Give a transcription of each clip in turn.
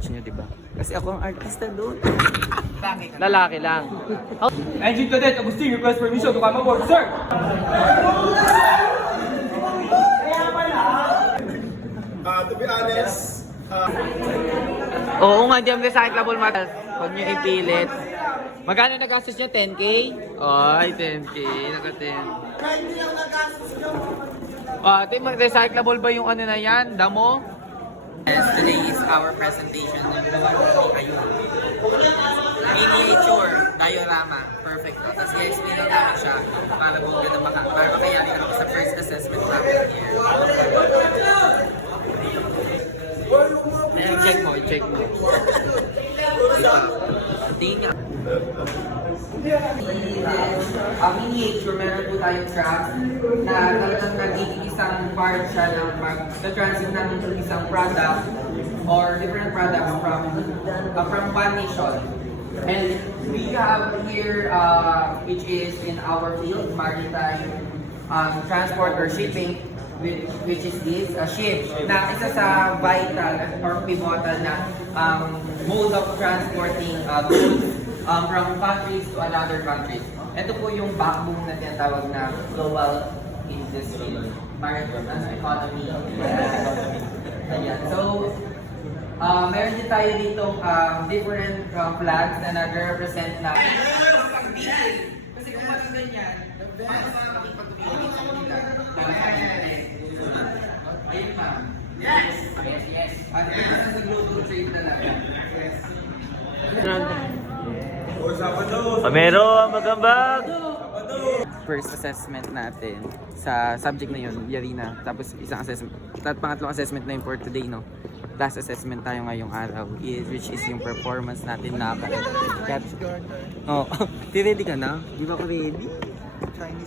ma-watch nyo, di ba? Kasi ako ang artista doon. Lalaki lang. Engine Cadet Agustin, request permission to come aboard, sir! To be honest, Oo nga, di ang recyclable material. Huwag nyo ipilit. Magkano nagastos nyo? 10K? Ay, 10K. Naka-10. hindi lang nagastos nyo. Ate, mag-recyclable ba yung ano na yan? Damo? Yes, today is our presentation ng gawa ng ayun. Miniature diorama. Perfect. No? Tapos i-explain lang namin siya para makayari ka sa first assessment namin here. Check mo, check mo. Tingnan. Miniature, meron po tayong craft na talagang nagiging isang part siya ng mag-transit natin to isang product or different products from one nation. And we have here, which is in our field, maritime transport or shipping, which is this ship na isa sa vital or pivotal na mode of transporting goods from countries to another countries. Ito po yung backbone na tinatawag na global industry, maritime economy. Ayan. So, meron din tayo dito different flags na nag-represent na kasi kung parang ganyan, paano makakapagpapiliin sa kanila? Ayun ma'am. Yes! Yes. At ito na sa global trade talaga. Yes. Pamero, magambag! First assessment natin sa subject na yun, Yarina. Tapos isang assessment, pangatlong assessment na yun for today, no? Last assessment tayo ngayong araw, which is yung performance natin na Oh, ready ka na? Di ba ako ready?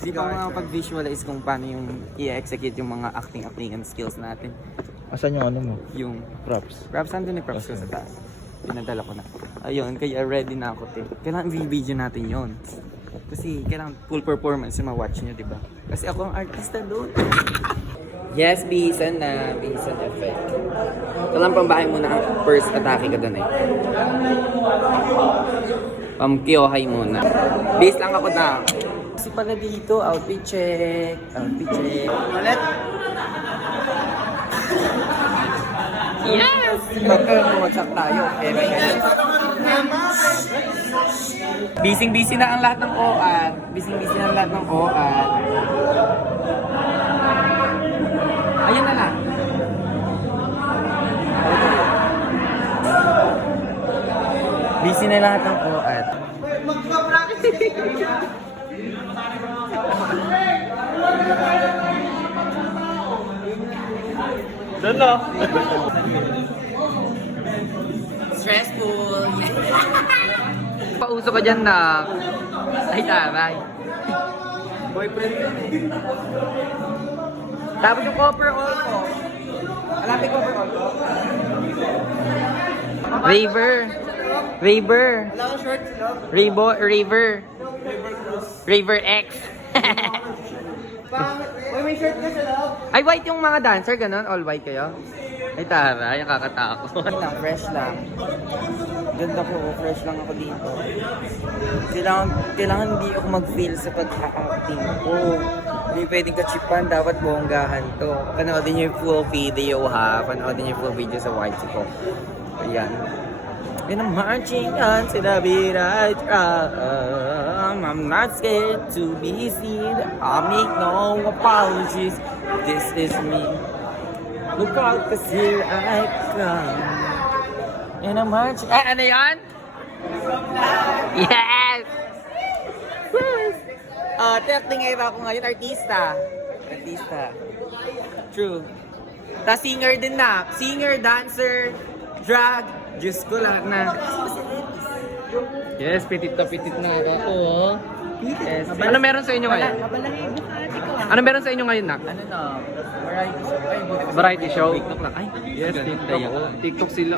Di ba makapag-visualize kung paano yung i-execute yung mga acting and skills natin? Asan yung ano mo? Yung Props. props, nandun yung props ko sa taas. Pinadala ko na. Ayun, kaya ready na ako, te. Kailangan i-video natin yon. Kasi kailangan full performance yung ma-watch nyo, di ba? Kasi ako ang artista doon. Yes, bisan na. Bisan effect. Ito lang pambahay muna ang first atake ka doon eh. Pam-kyohay muna. Base lang ako na. Kasi pala dito, outfit check. Outfit check. Ulit. Yes! Magkakawagsak tayo. Busy na ang lahat ng OAT. Busy na ang lahat ng OAT. Ayan na lang. Busy na lahat ng OAT. Doon na! Stressful. Pauso ka dyan na. Ay, taray. Boyfriend ka. Tapos yung coverall ko. Alam mo yung coverall ko? Raver. Wala kang short sila. Raver X. Uy, may shirt ka sila. Ay, white yung mga dancer, ganun? All white kayo? Ay, taray. Yung kakatakot. Fresh lang. Ganda po, fresh lang ako dito. Kailangan hindi ako mag-feel sa pag-acting ko. Hindi pwedeng kachipan, dapat bonggahan to. Panoodin niyo yung full video ha. Panoodin niyo yung full video sa YT ko. Ayan. And I'm marching on to the beat I drum. I'm not scared to be seen. I'll make no apologies. This is me. Look out, cause here I come. And I'm marching. Ano yan? Yes! Acting era ako ngayon, artista. True. Ta singer din na. Singer, dancer, drag. Diyos ko, lahat na. Yes, pitit na ako. Yes. Ano meron sa inyo ngayon? Ano meron sa inyo ngayon, Nak? Ano na? Variety show? TikTok lang. Ay, Yes, TikTok. Daya. TikTok sila.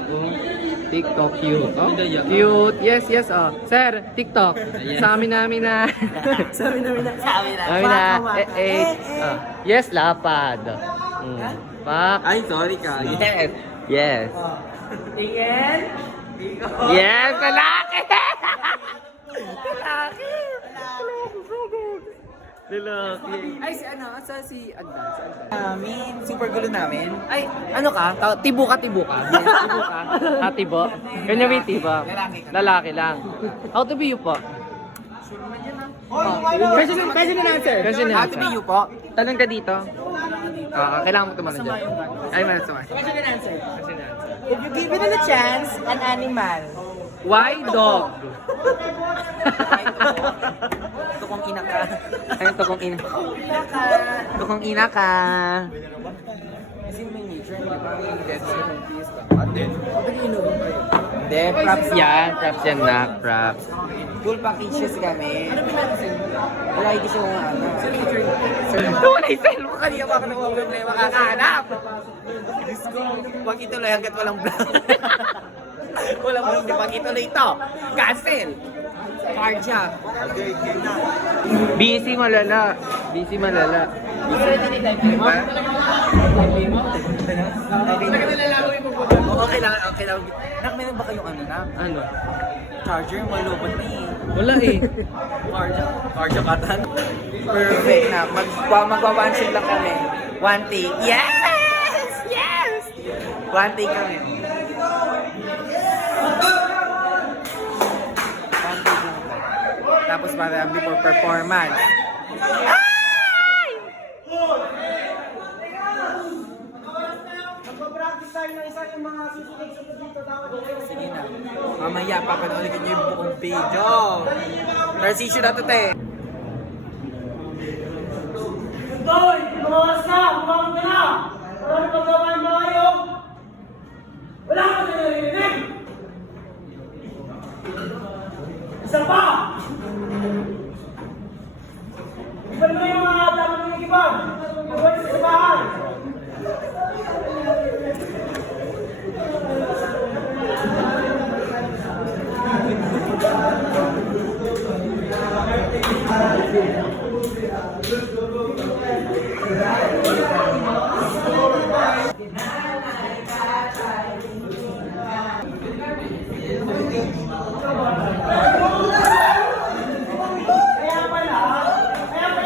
TikTok, cute. Oh, cute. Yes. Oh. Sir, TikTok. Sa amin na. Sabi namin na. Amin na. Yes, lapad. Pak. Ay, sorry ka. Yes. Tingin. Yes, lalaki! Lalaki. Ay, si ano? Sa si Agdan. Super gulo namin. Ay, ano ka? Tibo ka. Tibo? Kanya may tibo? Lalaki ka. Lalaki lang. How to be you po? Question and answer. Question How to be you po? Tanong ka dito. Kailangan mo tumanong dyan. Ay, masama. Question and answer. If you give it a chance, an animal. Why dog? Ito kong ina ka. Ay, tukong ina. Tukong ina ka. Kasi may nature, di ba? May dead scientist. Hindi, props Yan, props yan na, props. Full packages kami. Wala hindi siya kung ano. Wala yung cell mo Kanina pa ako nang problema kakahanap. Diyos ko, wag ituloy hanggat walang vlog. Walang vlog, di pag ituloy ito. Cancel! Carjack. Busy malala. Busy malala. Okay lang. Nak, meron ba kayong ano na? Ano? Charger, malubot na eh. Wala eh. Carjack atan. Perfect na. Magwa-one shot lang kami. One take. Yes! Yes! One take kami. One take lang. Tapos para before performance. Magpa-practice tayo ng isa yung mga susunod-sunod dito. Sige na. Mamaya, papanoorin ko yung buong video. Transition na to, te. Hoy! Bumawas na! Bumawas ka na! Wala na paggawa yung mga yung... Wala ka na narinig! Isa pa! Iba naman yung mga dapat ng ikipan! Magbalik sa bahay! Kaya pala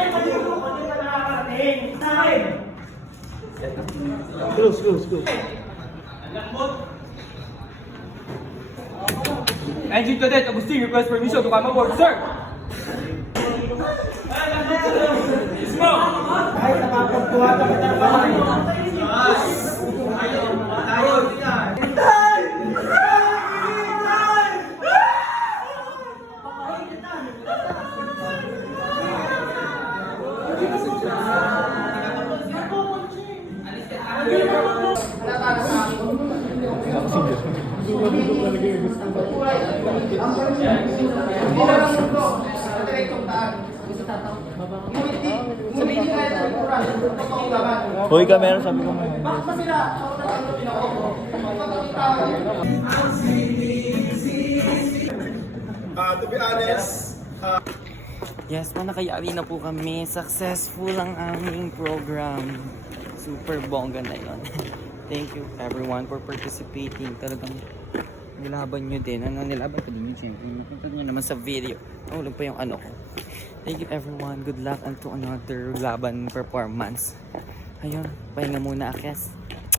yung malito ko di pa nakakarating. Sa akin! Engine Cadet Agustin request permission to come aboard, sir! Kahit nakapagkuha ka pa ng bahay. Hoy, camera, sabi ko mo. To be honest, Yes, nakayari na po kami. Successful ang aming program. Super bongga na yun. Thank you everyone for participating. Talagang nilaban nyo din. Ano nilaban ko din yun? Nakita nyo naman sa video. Nahulog pa yung ano ko. Thank you everyone. Good luck and to another laban performance. Ayun, pahinga muna, Akes.